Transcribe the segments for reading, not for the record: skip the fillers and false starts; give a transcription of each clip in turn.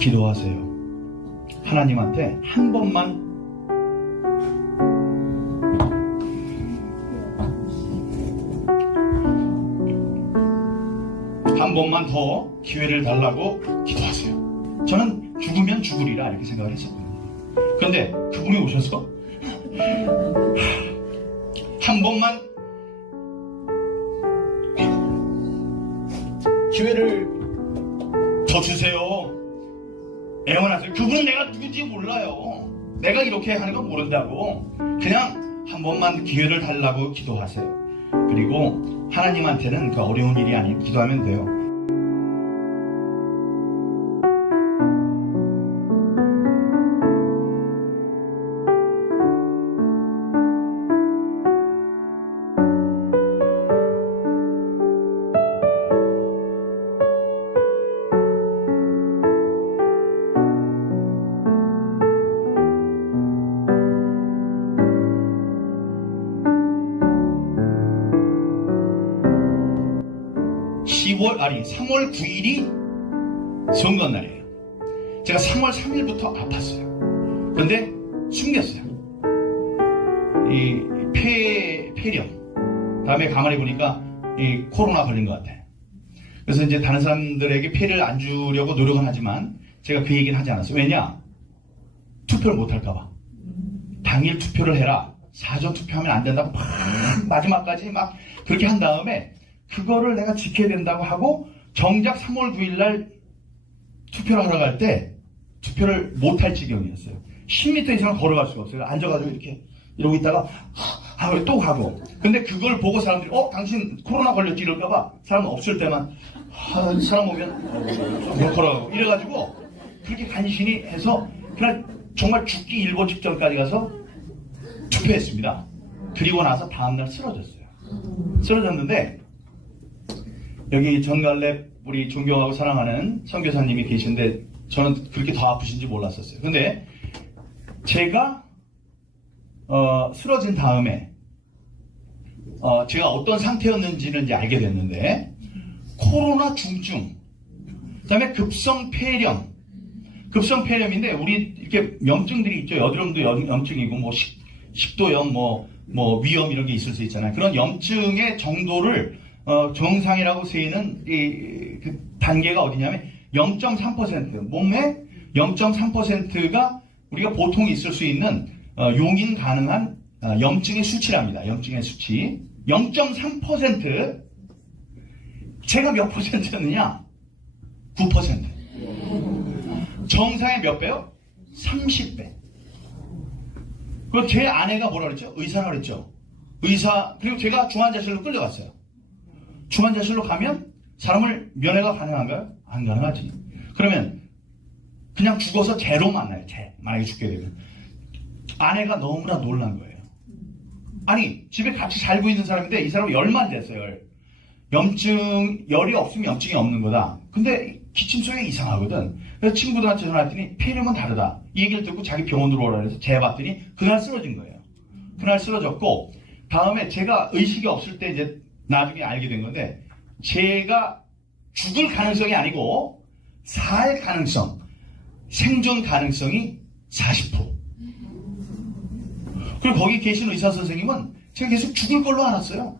기도하세요. 하나님한테 한 번만 더 기회를 달라고 기도하세요. 저는 죽으면 죽으리라 이렇게 생각을 했었거든요. 그런데 그분이 오셔서 한 번만 기회를 더 주세요. 애원하세요. 그분은 내가 누군지 몰라요. 내가 이렇게 하는 건 모른다고. 그냥 한 번만 기회를 달라고 기도하세요. 그리고 하나님한테는 그 어려운 일이 아니고 기도하면 돼요. 3월 9일이 선거날이에요. 제가 3월 3일부터 아팠어요. 그런데 숨겼어요. 이 폐렴. 다음에 가만히 보니까 이 코로나 걸린 것 같아요. 그래서 이제 다른 사람들에게 폐를 안 주려고 노력은 하지만 제가 그 얘기는 하지 않았어요. 왜냐? 투표를 못 할까봐. 당일 투표를 해라. 사전 투표하면 안 된다고 막 마지막까지 막 그렇게 한 다음에 그거를 내가 지켜야 된다고 하고 정작 3월 9일 날 투표를 하러 갈 때 투표를 못할 지경이었어요. 10m 이상은 걸어갈 수가 없어요. 앉아가지고 이렇게 이러고 있다가 하고 또 가고. 근데 그걸 보고 사람들이 당신 코로나 걸렸지 이럴까봐 사람 없을 때만 사람 오면 못 걸어가고 이래가지고 그렇게 간신히 해서 그날 정말 죽기 일보 직전까지 가서 투표했습니다. 그리고 나서 다음날 쓰러졌어요. 쓰러졌는데 여기 전갈렙 우리 존경하고 사랑하는 선교사님이 계신데 저는 그렇게 더 아프신지 몰랐었어요. 근데 제가 쓰러진 다음에 제가 어떤 상태였는지는 이제 알게 됐는데 코로나 중증, 그다음에 급성 폐렴, 급성 폐렴인데 우리 이렇게 염증들이 있죠. 여드름도 염증이고 뭐 식도염, 뭐 위염 이런 게 있을 수 있잖아요. 그런 염증의 정도를 정상이라고 세이는 그 단계가 어디냐면 0.3%, 몸에 0.3%가 우리가 보통 있을 수 있는 용인 가능한 염증의 수치랍니다. 염증의 수치 0.3%. 제가 몇 %였느냐? 9%. 정상의 몇 배요? 30배. 그리고 제 아내가 뭐라 그랬죠? 의사라 그랬죠? 의사. 그리고 제가 중환자실로 끌려갔어요. 중환자실로 가면 사람을 면회가 가능한가요? 안 가능하지. 그러면 그냥 죽어서 재로 만나요. 만약에 죽게 되면. 아내가 너무나 놀란 거예요. 아니 집에 같이 살고 있는 사람인데 이 사람은 열만 됐어요. 열이 없으면 염증이 없는 거다. 근데 기침 소리가 이상하거든. 그래서 친구들한테 전화했더니 폐렴은 다르다. 이 얘기를 듣고 자기 병원으로 오라 해서 재봤더니 그날 쓰러진 거예요. 그날 쓰러졌고 다음에 제가 의식이 없을 때 이제 나중에 알게 된 건데 제가 죽을 가능성이 아니고 살 가능성, 생존 가능성이 40%. 그리고 거기 계신 의사 선생님은 제가 계속 죽을 걸로 알았어요.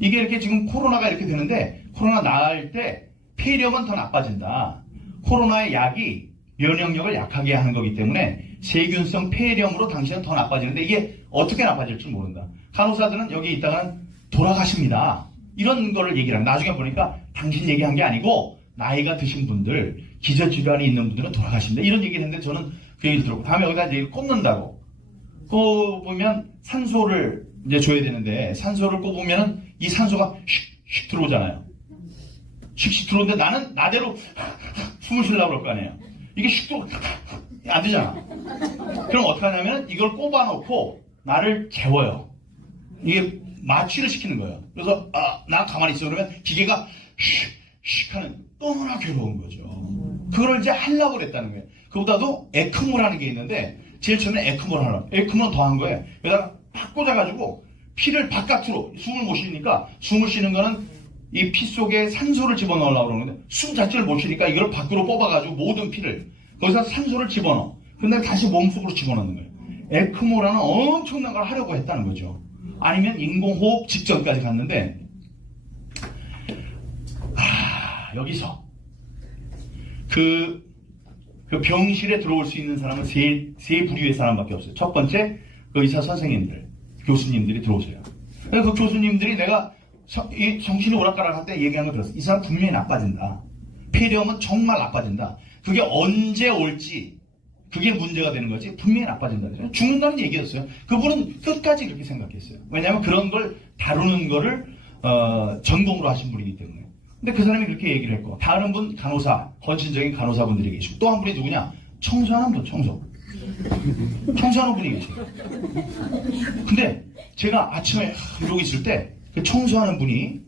이게 이렇게 지금 코로나가 이렇게 되는데 코로나 나을 때 폐렴은 더 나빠진다. 코로나의 약이 면역력을 약하게 하는 거기 때문에 세균성 폐렴으로 당신은 더 나빠지는데 이게 어떻게 나빠질지 모른다. 간호사들은 여기 있다가는 돌아가십니다. 이런 거를 얘기를 합니다. 나중에 보니까 당신 얘기한 게 아니고 나이가 드신 분들, 기저질환이 있는 분들은 돌아가십니다. 이런 얘기를 했는데 저는 그 얘기를 들었고 다음에 여기다 이제 꼽는다고. 꼽으면 산소를 이제 줘야 되는데 산소를 꼽으면은 이 산소가 슉슉 들어오잖아요. 슉슉 들어오는데 나는 나대로 숨을 쉬려고 그럴 거 아니에요. 이게 슉도 안 되잖아. 그럼 어떻게 하냐면 이걸 꼽아놓고 나를 재워요. 이게 마취를 시키는 거예요. 그래서 나 가만히 있어 그러면 기계가 슉슉 하는 너무나 괴로운 거죠. 그걸 이제 하려고 그랬다는 거예요. 그보다도 에크모라는 게 있는데 제일 처음에 에크모를 하려고. 에크모는 더 한 거예요. 여기다가 팍 꽂아가지고 피를 바깥으로 숨을 못 쉬니까 숨을 쉬는 거는 이 피 속에 산소를 집어넣으려고 그러는데 숨 자체를 못 쉬니까 이걸 밖으로 뽑아가지고 모든 피를 거기서 산소를 집어넣어. 근데 다시 몸속으로 집어넣는 거예요. 에크모라는 엄청난 걸 하려고 했다는 거죠. 아니면 인공호흡 직전까지 갔는데 여기서 그 병실에 들어올 수 있는 사람은 세 부류의 사람밖에 없어요. 첫 번째, 그 의사 선생님들, 교수님들이 들어오세요. 그 교수님들이 내가 정신이 오락가락 할 때 얘기한 거 들었어. 이 사람 분명히 나빠진다. 폐렴은 정말 나빠진다. 그게 언제 올지 그게 문제가 되는 거지 분명히 나빠진다. 죽는다는 얘기였어요. 그분은 끝까지 그렇게 생각했어요. 왜냐하면 그런 걸 다루는 거를 전공으로 하신 분이기 때문에. 근데 그 사람이 그렇게 얘기를 했고, 다른 분 간호사, 헌신적인 간호사분들이 계시고, 또 한 분이 누구냐? 청소하는 분, 청소하는 분이 계세요. 근데 제가 아침에 이러고 있을 때 그 청소하는 분이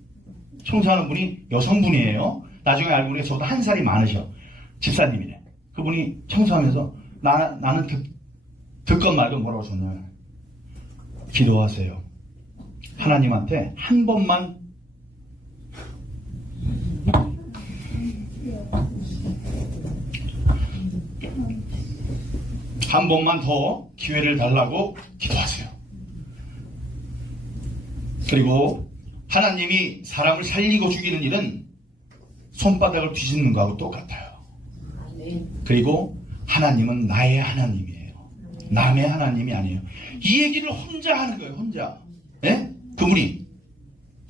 여성분이에요. 나중에 알고 보니까 저보다 한 살이 많으셔. 집사님이네. 그분이 청소하면서 나는 듣건 말건 뭐라고 하셨냐면, 기도하세요. 하나님한테 한 번만 더 기회를 달라고 기도하세요. 그리고 하나님이 사람을 살리고 죽이는 일은 손바닥을 뒤집는 거하고 똑같아요. 그리고 하나님은 나의 하나님이에요. 남의 하나님이 아니에요. 이 얘기를 혼자 하는 거예요. 혼자. 예? 그분이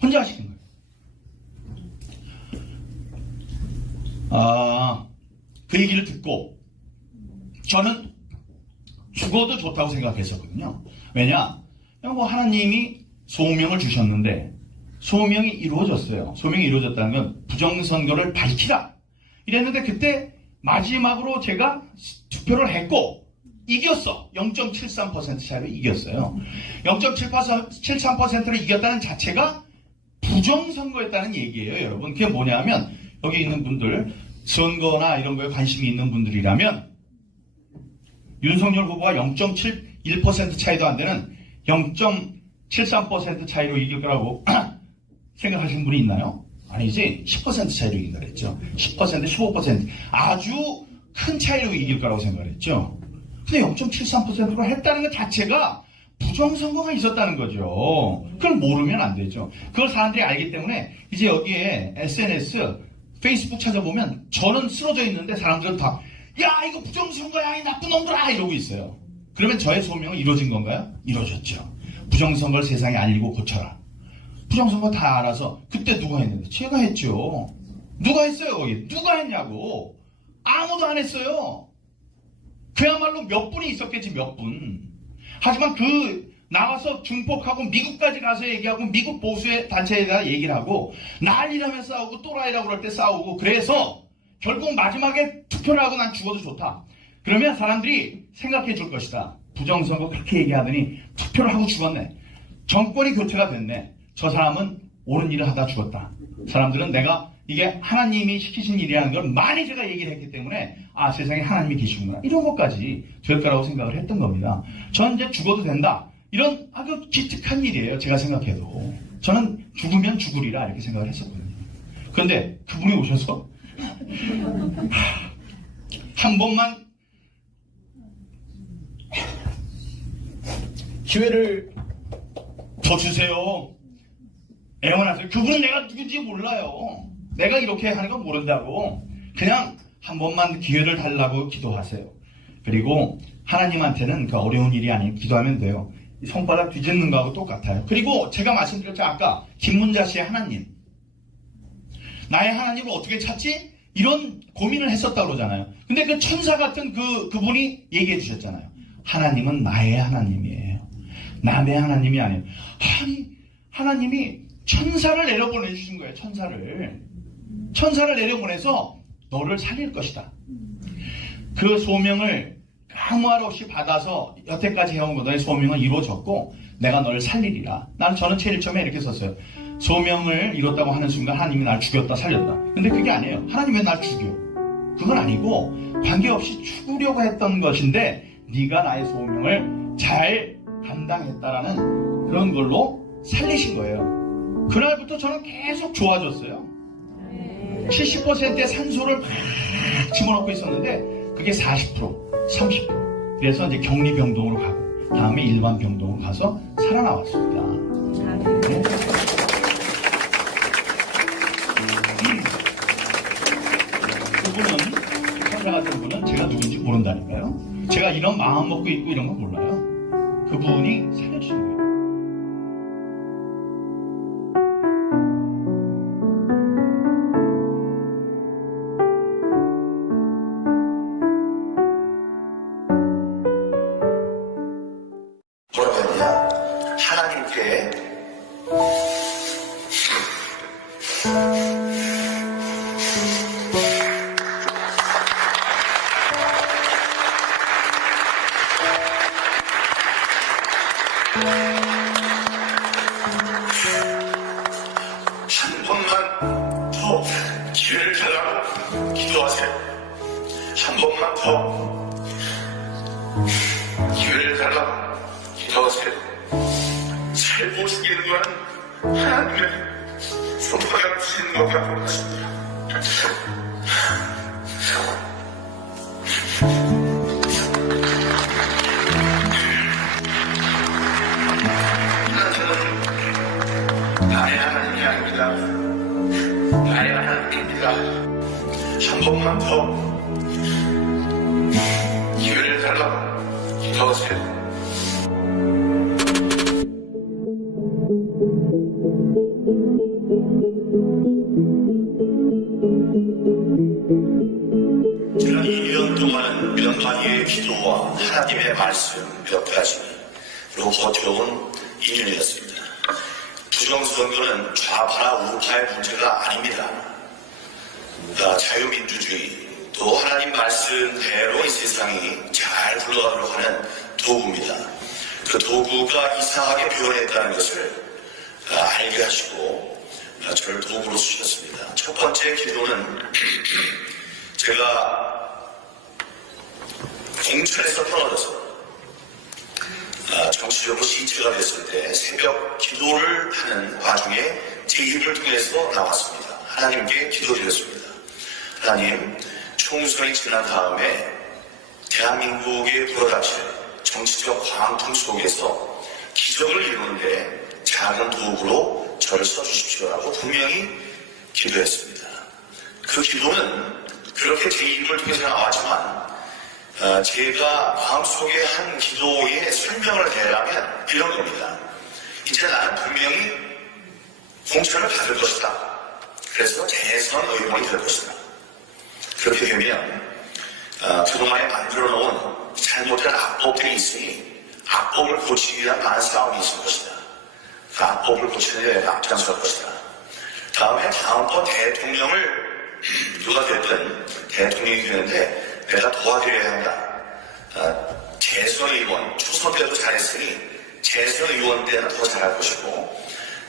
혼자 하시는 거예요. 그 얘기를 듣고 저는 죽어도 좋다고 생각했었거든요. 왜냐? 뭐 하나님이 소명을 주셨는데 소명이 이루어졌어요. 소명이 이루어졌다는 건 부정선거를 밝히라 이랬는데, 그때 마지막으로 제가 투표를 했고 이겼어. 0.73% 차이로 이겼어요. 0.73%로 이겼다는 자체가 부정선거였다는 얘기예요. 여러분, 그게 뭐냐면, 여기 있는 분들, 선거나 이런 거에 관심이 있는 분들이라면 윤석열 후보가 0.71% 차이도 안 되는 0.73% 차이로 이길 거라고 생각하시는 분이 있나요? 아니지. 10% 차이로 이긴다 그랬죠. 10%, 15% 아주 큰 차이로 이길 거라고 생각을 했죠. 근데 0.73%로 했다는 것 자체가 부정선거가 있었다는 거죠. 그걸 모르면 안 되죠. 그걸 사람들이 알기 때문에 이제 여기에 SNS, 페이스북 찾아보면 저는 쓰러져 있는데 사람들은 다 야, 이거 부정선거야, 이 나쁜 놈들아, 이러고 있어요. 그러면 저의 소명은 이루어진 건가요? 이루어졌죠. 부정선거를 세상에 알리고 고쳐라. 부정선거 다 알아서. 그때 누가 했는데? 제가 했죠. 누가 했어요, 거기? 누가 했냐고. 아무도 안 했어요. 그야말로 몇 분이 있었겠지, 몇 분. 하지만 나가서 중폭하고 미국까지 가서 얘기하고 미국 보수의 단체에다 얘기를 하고 난리라며 싸우고 또라이라고 그럴 때 싸우고, 그래서 결국 마지막에 투표를 하고 난 죽어도 좋다. 그러면 사람들이 생각해 줄 것이다. 부정선거 그렇게 얘기하더니 투표를 하고 죽었네. 정권이 교체가 됐네. 저 사람은 옳은 일을 하다 죽었다. 사람들은 내가 이게 하나님이 시키신 일이라는 걸 많이 제가 얘기를 했기 때문에 세상에 하나님이 계시구나. 이런 것까지 될 거라고 생각을 했던 겁니다. 저는 이제 죽어도 된다. 이런 아주 기특한 일이에요. 제가 생각해도. 저는 죽으면 죽으리라 이렇게 생각을 했었거든요. 그런데 그분이 오셔서 한 번만 기회를 더 주세요. 애원하세요. 그분은 내가 누군지 몰라요. 내가 이렇게 하는 건 모른다고. 그냥 한 번만 기회를 달라고 기도하세요. 그리고 하나님한테는 그 어려운 일이 아닌 기도하면 돼요. 손바닥 뒤집는 거하고 똑같아요. 그리고 제가 말씀드렸죠. 아까 김문자 씨의 하나님. 나의 하나님을 어떻게 찾지? 이런 고민을 했었다고 그러잖아요. 근데 그 천사 같은 그분이 얘기해 주셨잖아요. 하나님은 나의 하나님이에요. 남의 하나님이 아니에요. 아니, 하나님이 천사를 내려보내주신 거예요. 천사를 내려보내서 너를 살릴 것이다. 그 소명을 아무 말 없이 받아서 여태까지 해온 거 너의 소명은 이루어졌고 내가 너를 살리리라. 저는 제일 처음에 이렇게 썼어요. 소명을 이뤘다고 하는 순간 하나님이 날 죽였다 살렸다. 근데 그게 아니에요. 하나님이 왜 날 죽여? 그건 아니고 관계없이 죽으려고 했던 것인데 네가 나의 소명을 잘 감당했다라는 그런 걸로 살리신 거예요. 그날부터 저는 계속 좋아졌어요. 70%의 산소를 막 집어넣고 있었는데 그게 40%, 30%. 그래서 이제 격리병동으로 가고 다음에 일반 병동으로 가서 살아나왔습니다. 네. 그분은 선생하신 분은 제가 누군지 모른다니까요. 제가 이런 마음 먹고 있고 이런 건 몰라요. 그분이 살려주신 거예요. 뭐라고 했느냐? 하나님께 한 번만 더 기회를 달라고 기도하세요. 한 번만 더 기회를 달라고 기도하세요. 살고 죽이는 건 하나님의 손바닥 주시는 것 같고 하십니다. 하나님은 나의 하나님이 아닙니다. 나의 하나님입니다. 한 번만 더 기회를 달라고 기도하세요. 지난 2년 동안 몇 마디의 기도와 하나님의 말씀 몇 가지로 버텨온 2년이었습니다. 부정선거는 좌파나 우파의 문제가 아닙니다. 자유민주주의 또 하나님 말씀대로 이 세상이 잘 굴러가도록 하는 도구입니다. 그 도구가 이상하게 변했다는 것을 알게 하시고 저를 도구로 쓰셨습니다. 첫 번째 기도는 제가 공천에서 떨어져서 정치적으로 시체가 됐을 때 새벽 기도를 하는 와중에 제 입을 통해서 나왔습니다. 하나님께 기도드렸습니다. 하나님, 총선이 지난 다음에 대한민국에 불어닥칠 정치적 광풍 속에서 기적을 이루는데 작은 도구로 저를 써주십시오라고 분명히 기도했습니다. 그 기도는 그렇게 제 입을 통해서 나왔지만 제가 마음속에 한 기도의 설명을 대라면 이런 겁니다. 이제 나는 분명히 공천을 받을 것이다. 그래서 대선 의원이 될 것이다. 그렇게 되면 그동안에 만들어 놓은 잘못된 악법들이 있으니 악법을 고치기 위한 많은 싸움이 있을 것이다. 그 악법을 고치는 데 앞장설 것이다. 다음번 대통령을 누가 됐든 대통령이 되는데 내가 도와드려야 한다. 재선 의원, 초선 때도 잘했으니 재선 의원 때는 더 잘할 것이고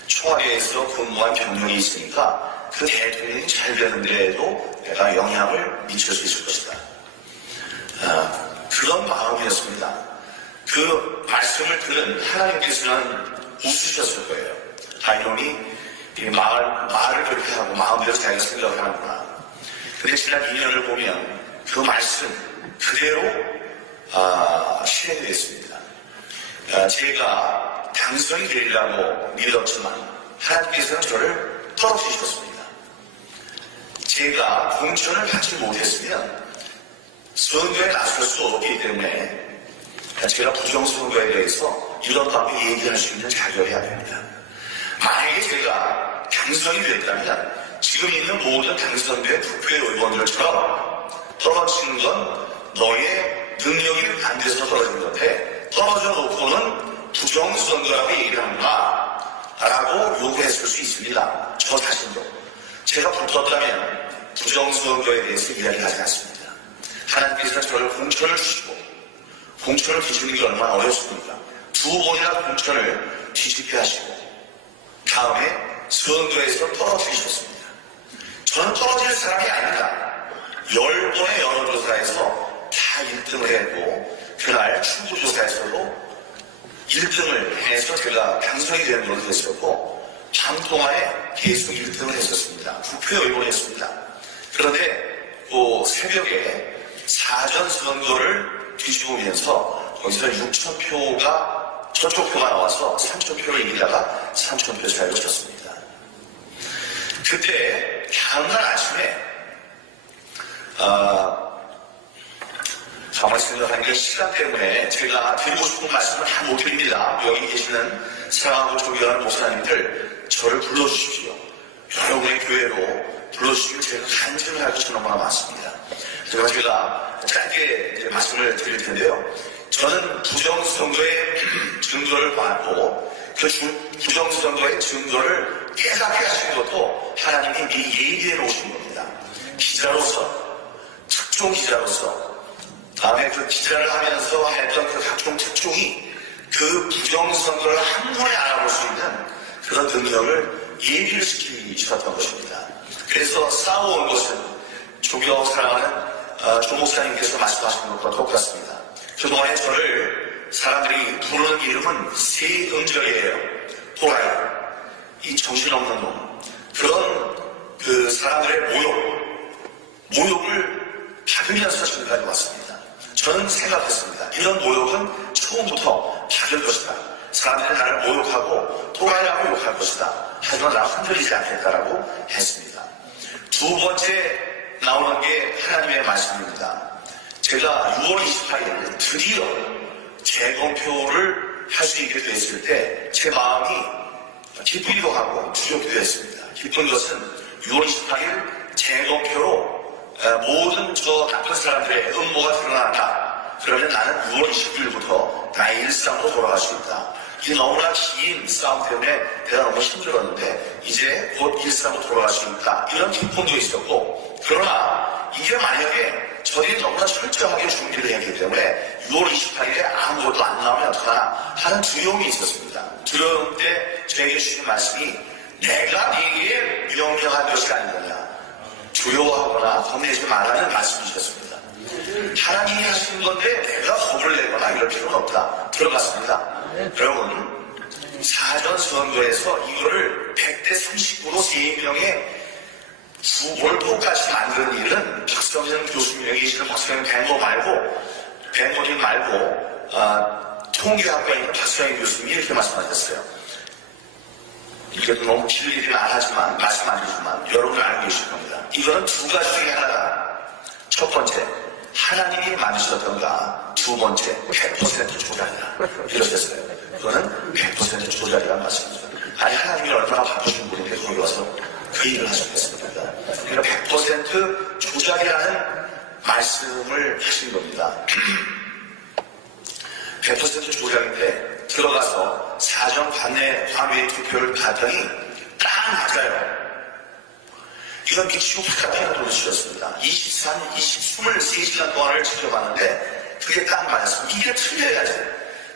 청와대에서 근무한 경력이 있으니까 그 대통령이 잘 되는 데에도 내가 영향을 미칠 수 있을 것이다. 그런 마음이었습니다. 그 말씀을 들은 하나님께서는 웃으셨을 거예요. 이놈이 말을 그렇게 하고 마음대로 자기가 생각을 하는구나. 근데 지난 2년을 보면 그 말씀 그대로 실행이 됐습니다. 제가 당선이 되리라고 믿었지만 하나님께서는 저를 떨어뜨리셨습니다. 제가 공천을 받지 못했으면 선거에 나설 수 없기 때문에 제가 부정선거에 대해서 이런 방법에 얘기할 수 있는 자격이어야 됩니다. 만약에 제가 당선이 됐다면 지금 있는 모든 당선된 국회의원들처럼 떨어진 건 너의 능력이 안 돼서 떨어진 건데 떨어져 놓고는 부정선거라고 얘기를 하는구나 라고 요구했을 수 있습니다. 저 자신도. 제가 붙었다면 부정선거에 대해서 이야기하지 않습니다. 하나님께서 저를 공천을 주시고 공천을 뒤집는 게 얼마나 어렵습니까? 2번이나 공천을 뒤집게 하시고 다음에 선거에서 떨어뜨리셨습니다. 저는 떨어질 사람이 아니다. 10번의 여론조사에서 다 1등을 했고 그날 충북조사에서도 1등을 해서 제가 당선이 되는 걸로 됐었고 밤 동안에 계속 1등을 했었습니다. 국회의원을 했습니다. 그런데 그 새벽에 사전선거를 뒤집으면서 거기서 6,000표가 저쪽 표가 나와서 3,000표를 이기다가 3,000표 차이로 졌습니다. 그때 다음날 아침에 가만히 생각하니까 시간 때문에 제가 드리고 싶은 말씀을 다 못 드립니다. 여기 계시는 사랑하고 존경하는 목사님들 저를 불러주십시오. 여러분의 교회로 불러주시면 제가 간증을 할 것이 너무나 많습니다. 그래서 제가 짧게 이제 말씀을 드릴 텐데요. 저는 부정선거의 증거를 봤고 그 부정선거의 증거를 깨닫게 하신 것도 하나님이 미리 예기해 놓으신 겁니다. 기자로서, 특종 기자로서 다음에 그 기자를 하면서 했던 그 각종 특종이 그 부정선거를 한눈에 알아볼 수 있는 그런 능력을 예비를 시키셨던 것입니다. 그래서 싸워온 것은 조교 사랑하는 조 목사님께서 말씀하신 것과 똑같습니다. 그동안에 저를 사람들이 부르는 이름은 세 음절이에요. 또라이, 이 정신없는 놈. 그런 그 사람들의 모욕을 받으면서 지금까지 왔습니다. 저는 생각했습니다. 이런 모욕은 처음부터 받을 것이다. 사람들이 나를 모욕하고 또라이라고 욕할 것이다. 하지만 나는 흔들리지 않겠다라고 했습니다. 두 번째 나오는 게 하나님의 말씀입니다. 제가 6월 28일 드디어 재검표를 할 수 있게 됐을 때 제 마음이 기쁘기도 하고 두렵기도 했습니다. 기쁜 것은 6월 28일 재검표로 모든 저 나쁜 사람들의 음모가 드러난다. 그러면 나는 6월 29일부터 나의 일상으로 돌아갈 수 있다. 이 너무나 긴 싸움 때문에 내가 너무 힘들었는데 이제 곧 일상으로 돌아갈 수 있다. 이런 기쁨도 있었고, 그러나 이게 만약에 저들이 너무나 철저하게 준비를 했기 때문에 6월 28일에 아무것도 안 나오면 어떡하나 하는 두려움이 있었습니다. 두려움 때 저에게 주신 말씀이 내가 네게 명령한 것이 아니느냐, 두려워하거나 겁내지 말라는 말씀이셨습니다. 하나님이 하신 건데 내가 겁을 내거나 이럴 필요는 없다. 들어갔습니다. 여러분, 사전선거에서 이거를 100대 39로 3명의 후보를 똑같이 만드는 일은 박성현 교수님, 여기 계시는 박성현 弁護님 말고 통계학과에 있는 박성현 교수님이 이렇게 말씀하셨어요. 이게 너무 길리긴 안 하지만 말씀 안 드리지만 여러분은 알고 계실 겁니다. 이거는 두 가지 중에 하나다. 첫 번째, 하나님이 만드셨던가, 두 번째 100% 조작이다. 이러셨어요. 그거는 100% 조작이라는 말씀이죠. 아니, 하나님이 얼마나 바쁘신 분인데 거기 와서 그 일을 하셨겠습니까? 그러니까 100% 조작이라는 말씀을 하신 겁니다. 100% 조작인데 들어가서 사전 관외 투표를 봤더니 딱 맞아요. 이건 미치고 바깥에 돌으셨습니다. 23시간 동안을 지켜봤는데 그게 딱 맞았습니다. 이게 틀려야지.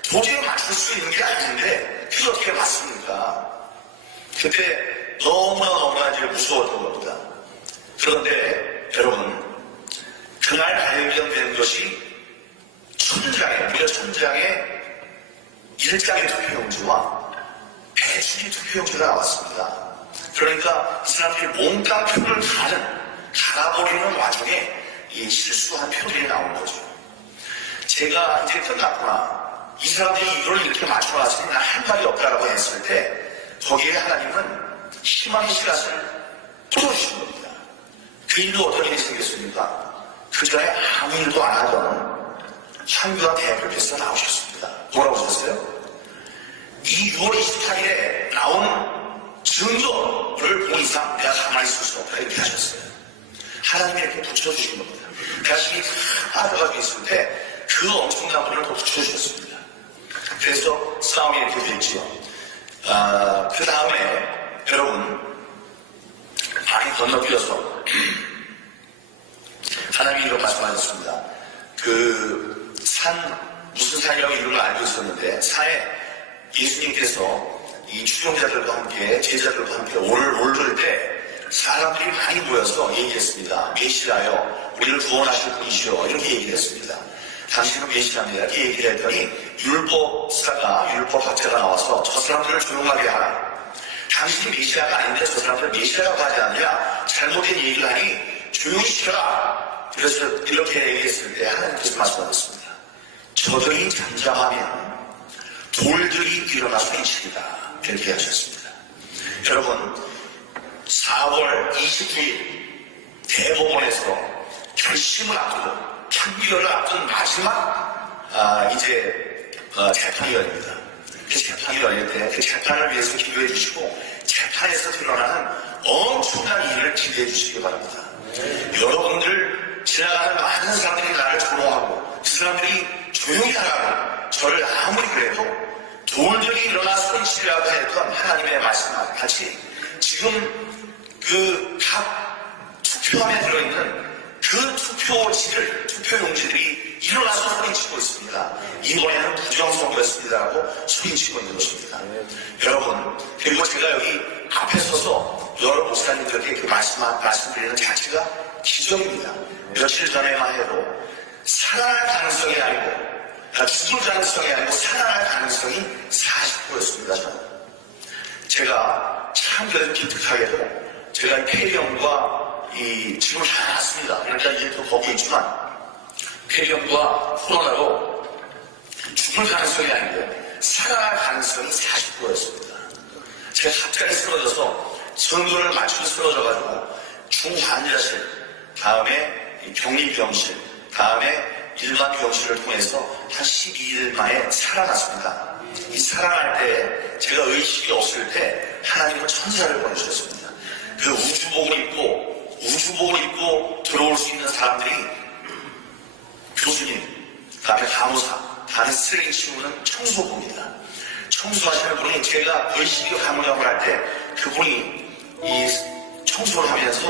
도저히 맞출 수 있는 게 아닌데 그게 어떻게 맞습니까? 그때 너무나 이제 무서웠던 겁니다. 그런데 여러분, 그날 발견된 것이 무려 천장에 일장의 투표용지와 배출의 투표용지가 나왔습니다. 그러니까 이 사람들이 몽땅 표를 갈아버리는 와중에 이 실수한 표들이 나온 거죠. 제가 이제 끝났구나, 이 사람들이 이걸 이렇게 맞춰놨으니 난 할 말이 없다라고 했을 때 거기에 하나님은 희망의 씨앗을 풀어주신 겁니다. 그 일로 어떤 일이 생겼습니까? 그 전에 아무 일도 안 하던 황교안 대표께서 나오셨습니다. 뭐라고 하셨어요? 이 6월 28일에 나온 증거를 본 이상 내가 가만히 있을 수 없다, 이렇게 하셨어요. 하나님이 이렇게 붙여주신 겁니다. 자신이 다 빠져가지고 있을 때 그 엄청난 분을 더 붙여주셨습니다. 그래서 싸움이 이렇게 됐지요. 그 다음에 여러분, 많이 건너뛰어서 하나님이 이런 말씀하셨습니다. 그 무슨 산이라고 이름을 알고 있었는데 산에 예수님께서 이 추종자들과 함께 제자들과 함께 오를 때 사람들이 많이 모여서 얘기했습니다. 메시아여, 우리를 구원하실 분이시여, 이렇게 얘기했습니다. 당신은 메시아입니다, 이렇게 얘기를 했더니 율법학자가 나와서 저 사람들을 조용하게 하라. 당신이 메시아가 아닌데 저 사람들 메시아라고 하지 않느냐, 잘못된 얘기를 하니 조용히 시켜라. 그래서 이렇게 얘기했을 때 하나님께서 말씀하셨습니다. 저들이 잠잠하면 돌들이 일어나서 인치리다. 이렇게 하셨습니다. 여러분, 4월 29일 대법원에서 결심을 앞두고 판결을 앞둔 마지막 재판이 열립니다. 그 재판이 열릴 때 그 재판을 위해서 기도해 주시고 재판에서 드러나는 엄청난 일을 기대해 주시기 바랍니다. 여러분들 지나가는 많은 사람들이 나를 조롱하고 그 사람들이 조용히 하라고 저를 아무리 그래도 돌들이 일어나 소리치라고 했던 하나님의 말씀과 같이 지금 그 각 투표함에 들어있는 그 투표용지들이 일어나서 소리치고 있습니다. 이번에는 부정선거였습니다라고 소리치고 있는 것입니다. 여러분, 그리고 제가 여기 앞에 서서 여러 목사님들에게 그 말씀드리는 자체가 기적입니다. 며칠 전에만 해도 살아날 가능성이 아니고 죽을 가능성이 아니고 살아날 가능성이 40%였습니다. 저는. 제가 참 그래도 기특하게도 제가 이 폐렴과 지금 다 났습니다. 그러니까 이제 또 거기 있지만 폐렴과 코로나로 죽을 가능성이 아니고 살아날 가능성이 40%였습니다. 제가 갑자기 쓰러져서 선거를 맞추고 쓰러져가지고 중환자실, 다음에 격리병실, 다음에 일반 병실을 통해서 한 12일 만에 살아났습니다. 이 살아날 때 제가 의식이 없을 때 하나님은 천사를 보내주셨습니다. 그 우주복을 입고 들어올 수 있는 사람들이 교수님, 그다음에 간호사, 다른 쓰레기 치우는 청소부입니다. 청소하시는 분이 제가 의식이 가무잡을 할 때 그분이 이 청소를 하면서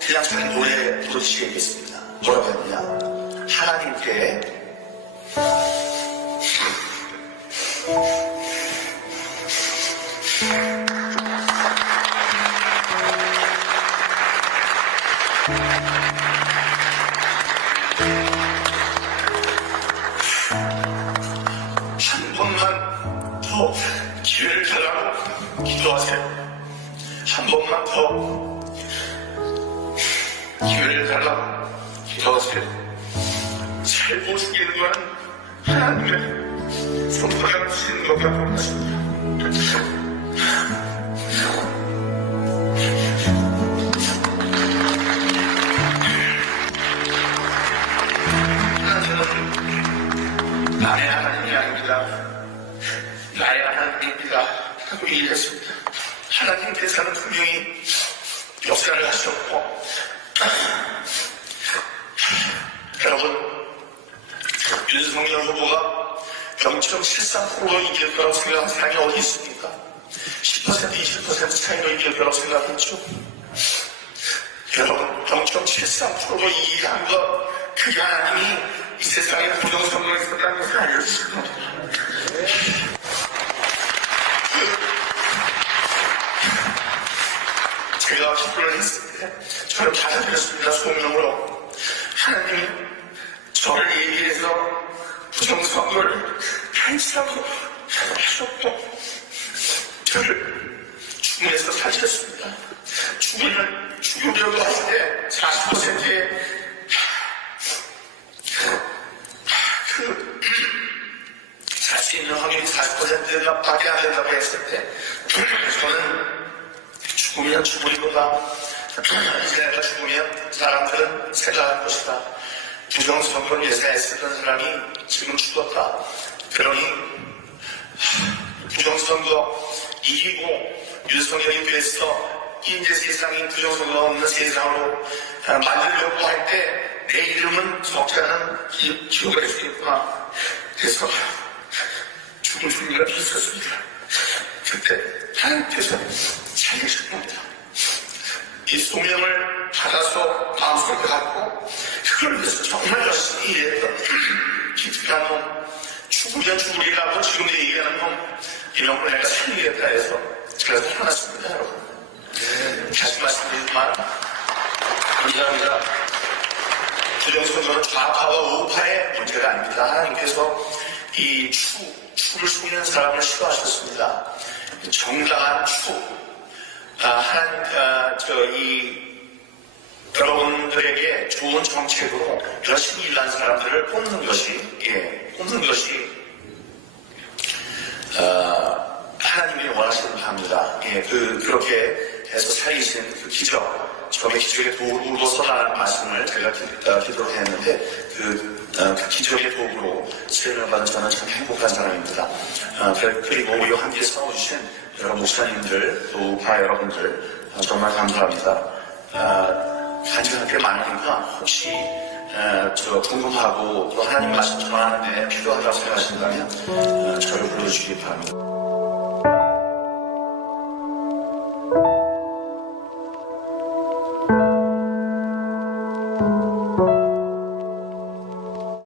그냥 자기 노래 부르듯이 얘기했습니다. 뭐라고 했느냐? 하나님께 한 번만 더 기회를 달라고 기도하세요. 한 번만 더 기회를 달라고 기도하세요. 살고 죽이는 건 하나님의 손바닥 치는 것과 똑같습니다. 나의 하나님이 아닙니다. 나의 하나님입니다. 하고 얘기했습니다. 하나님께서는 분명히 역사를 하셨고, 여러분, 윤석열 후보가 0.73%로 이길 거라고 생각한 사람이 어디 있습니까? 10%, 20% 차이로 이길 거라고 생각했죠. 여러분, 0.73%로 이기한 것, 그게 하나님이 이 세상에 부정선거가 있었다는 것을 알려주실 겁니다. 제가 기도를 했을 때 저를 받아들였습니다. 소명으로. 하나님이 저를 얘기해서 부정선거를 한시라고 하셨고 저를 죽음에서 살렸습니다. 죽으려고 했을 때 40%의 살 수 있는 확률이 40%가 밖에 안 된다고 했을 때 저는 죽으면 죽을 거다. 이제 내가 죽으면 사람들은 생각할 것이다. 부정선거를 예상했었던 사람이 지금 죽었다. 그러니 부정선거 이기고 윤석열이 돼서 이제 세상이 부정선거가 없는 세상으로 만들려고 할 때 내 이름은 적잖은 기억을 할 수 있구나. 그래서 죽을 준비가 있었습니다. 그때 하나님께서 살리신 겁니다. 이 소명을 받아서 마음속에 갖고 그걸 위해서 정말 열심히 일했던 기특한 놈, 죽으면 죽으리라고 지금 얘기하는 놈, 이런 걸 내가 살리겠다 해서 제가 태어났습니다, 여러분. 다시 말씀드리지만 감사합니다. 부정선거는 좌파와 우파의 문제가 아닙니다. 하나님께서 이 추를 숨기는 사람을 싫어하셨습니다. 정당한 추, 여러분들에게 좋은 정책으로 열심히 일하는 사람들을 뽑는 것이 하나님이 원하시는 바입니다. 그렇게 해서 살리신 그 기적, 저의 기적의 도구로 서라는 말씀을 제가 기도를 했는데, 그 기적의 도구로 쓰임을 받은 저는 참 행복한 사람입니다. 그리고 우리 함께 싸워주신 여러 목사님들, 또 다 여러분들, 정말 감사합니다. 간증할 게 많으니까 혹시 궁금하고 또 하나님 말씀 전하는데 필요하다고 생각하신다면 저를 불러주시기 바랍니다.